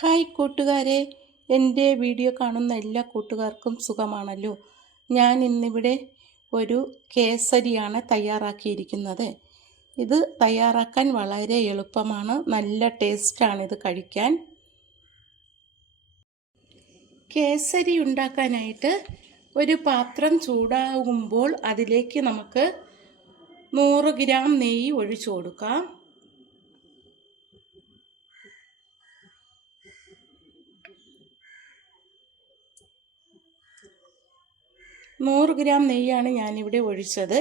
Hi കൂട്ടുകാരെ. എന്റെ video കാണുന്ന എല്ലാ കൂട്ടുകാർക്കും സുഖമാണല്ലോ. ഞാൻ ഇന്നിവിടെ ഒരു കേസരിയാണ് തയ്യാറാക്കിയിരിക്കുന്നത്. ഇത് തയ്യാറാക്കാൻ വളരെ എളുപ്പമാണ്. നല്ല ടേസ്റ്റാണ് ഇത് കഴിക്കാൻ. കേസരി ഉണ്ടാക്കാനായിട്ട് ഒരു പാത്രം ചൂടാകുമ്പോൾ അതിലേക്ക് നമുക്ക് നൂറ് ഗ്രാം നെയ്യ് ഒഴിച്ചു കൊടുക്കാം. നൂറ് ഗ്രാം നെയ്യാണ് ഞാനിവിടെ ഒഴിച്ചത്.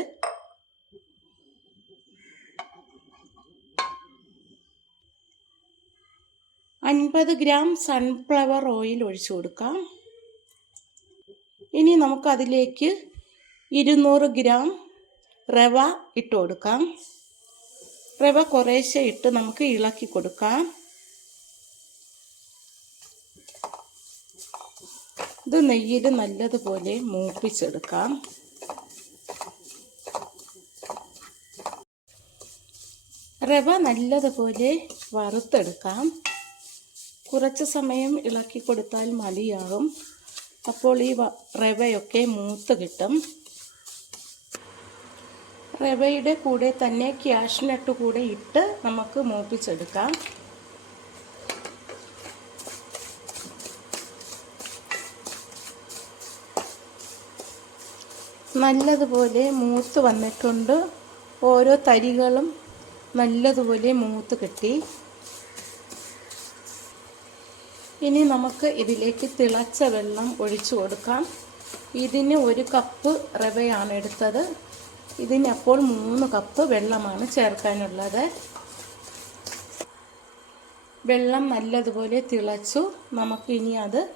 അൻപത് ഗ്രാം സൺഫ്ലവർ ഓയിൽ ഒഴിച്ചു കൊടുക്കാം. ഇനി നമുക്കതിലേക്ക് ഇരുന്നൂറ് ഗ്രാം റവ ഇട്ട് കൊടുക്കാം. റവ കുറേശ്ശെ ഇട്ട് നമുക്ക് ഇളക്കി കൊടുക്കാം. ഇത് നെയ്യിൽ നല്ലതുപോലെ മൂപ്പിച്ചെടുക്കാം. റവ നല്ലതുപോലെ വറുത്തെടുക്കാം. കുറച്ച് സമയം ഇളക്കി കൊടുത്താൽ മതിയാകും. അപ്പോൾ ഈ റവയൊക്കെ മൂത്ത് കിട്ടും. റവയുടെ കൂടെ തന്നെ ക്യാഷ്നട്ട് കൂടെ ഇട്ട് നമുക്ക് മൂപ്പിച്ചെടുക്കാം. നല്ലതുപോലെ മൂത്ത് വന്നിട്ടുണ്ട്. ഓരോ തരികളും നല്ലതുപോലെ മൂത്ത് കിട്ടി. ഇനി നമുക്ക് ഇതിലേക്ക് തിളച്ച വെള്ളം ഒഴിച്ചു കൊടുക്കാം. ഇതിന് ഒരു കപ്പ് റവയാണ് എടുത്തത്. ഇതിനപ്പോൾ മൂന്ന് കപ്പ് വെള്ളമാണ് ചേർക്കാനുള്ളത്. വെള്ളം നല്ലതുപോലെ തിളച്ചു. നമുക്കിനി അത്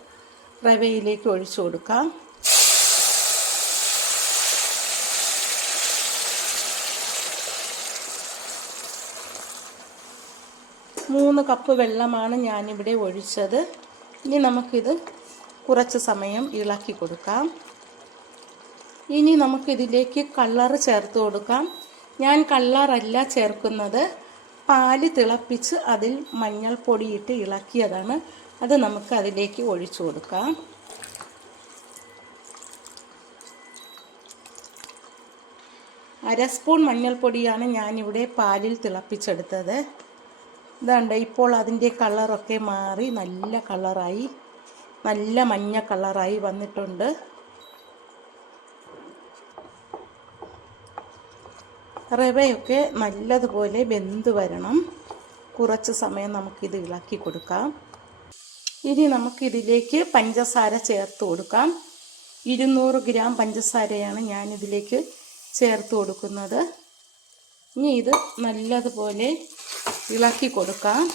റവയിലേക്ക് ഒഴിച്ചു കൊടുക്കാം. മൂന്ന് കപ്പ് വെള്ളമാണ് ഞാനിവിടെ ഒഴിച്ചത്. ഇനി നമുക്കിത് കുറച്ച് സമയം ഇളക്കി കൊടുക്കാം. ഇനി നമുക്കിതിലേക്ക് കളറ് ചേർത്ത് കൊടുക്കാം. ഞാൻ കളറല്ല ചേർക്കുന്നത്. പാൽ തിളപ്പിച്ച് അതിൽ മഞ്ഞൾപ്പൊടിയിട്ട് ഇളക്കിയതാണ്. അത് നമുക്ക് അതിലേക്ക് ഒഴിച്ചു കൊടുക്കാം. അര സ്പൂൺ മഞ്ഞൾപ്പൊടിയാണ് ഞാനിവിടെ പാലിൽ തിളപ്പിച്ചെടുത്തത്. ഇതാണ്ട് ഇപ്പോൾ അതിന്റെ കളറൊക്കെ മാറി നല്ല കളറായി നല്ല മഞ്ഞ കളറായി വന്നിട്ടുണ്ട്. റവയൊക്കെ നല്ലതുപോലെ വെന്ത് വരണം. കുറച്ച് സമയം നമുക്കിത് ഇളക്കി കൊടുക്കാം. ഇനി നമുക്കിതിലേക്ക് പഞ്ചസാര ചേർത്ത് കൊടുക്കാം. ഇരുന്നൂറ് ഗ്രാം പഞ്ചസാരയാണ് ഞാനിതിലേക്ക് ചേർത്ത് കൊടുക്കുന്നത്. ഇനി ഇത് നല്ലതുപോലെ ഇളക്കി കൊടുക്കാം.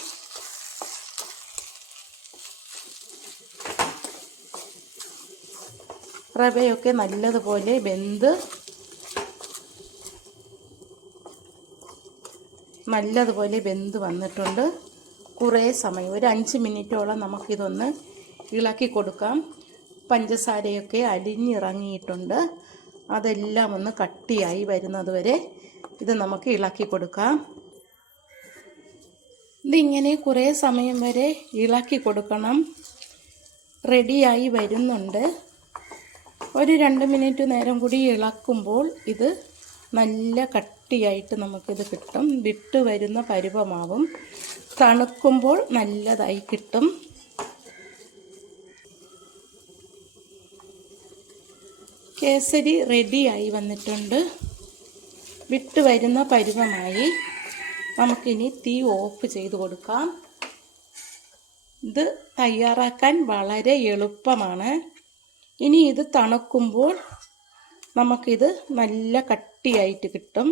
റവയൊക്കെ നല്ലതുപോലെ വെന്ത് നല്ലതുപോലെ വെന്ത് വന്നിട്ടുണ്ട്. കുറേ സമയം ഒരു അഞ്ച് മിനിറ്റോളം നമുക്കിതൊന്ന് ഇളക്കി കൊടുക്കാം. പഞ്ചസാരയൊക്കെ അലിഞ്ഞിറങ്ങിയിട്ടുണ്ട്. അതെല്ലാം ഒന്ന് കട്ടിയായി വരുന്നത് വരെ ഇത് നമുക്ക് ഇളക്കി കൊടുക്കാം. ഇതിങ്ങനെ കുറേ സമയം വരെ ഇളക്കി കൊടുക്കണം. റെഡിയായി വരുന്നുണ്ട്. ഒരു രണ്ട് മിനിറ്റ് നേരം കൂടി ഇളക്കുമ്പോൾ ഇത് നല്ല കട്ടിയായിട്ട് നമുക്കിത് കിട്ടും. വിട്ട് വരുന്ന പരുവമാവും. തണുക്കുമ്പോൾ നല്ലതായി കിട്ടും. കേസരി റെഡിയായി വന്നിട്ടുണ്ട്. വിട്ട് വരുന്ന പരുവമായി. നമുക്കിനി തീ ഓഫ് ചെയ്ത് കൊടുക്കാം. ഇത് തയ്യാറാക്കാൻ വളരെ എളുപ്പമാണ്. ഇനി ഇത് തണുക്കുമ്പോൾ നമുക്കിത് നല്ല കട്ടിയായിട്ട് കിട്ടും.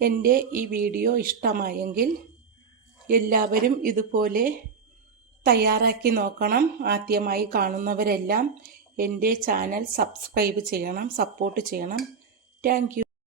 എന്റെ ഈ വീഡിയോ ഇഷ്ടമായെങ്കിൽ എല്ലാവരും ഇതുപോലെ തയ്യാറാക്കി നോക്കണം. ആദ്യമായി കാണുന്നവരെല്ലാം എന്റെ ചാനൽ സബ്സ്ക്രൈബ് ചെയ്യണം സപ്പോർട്ട് ചെയ്യണം. താങ്ക്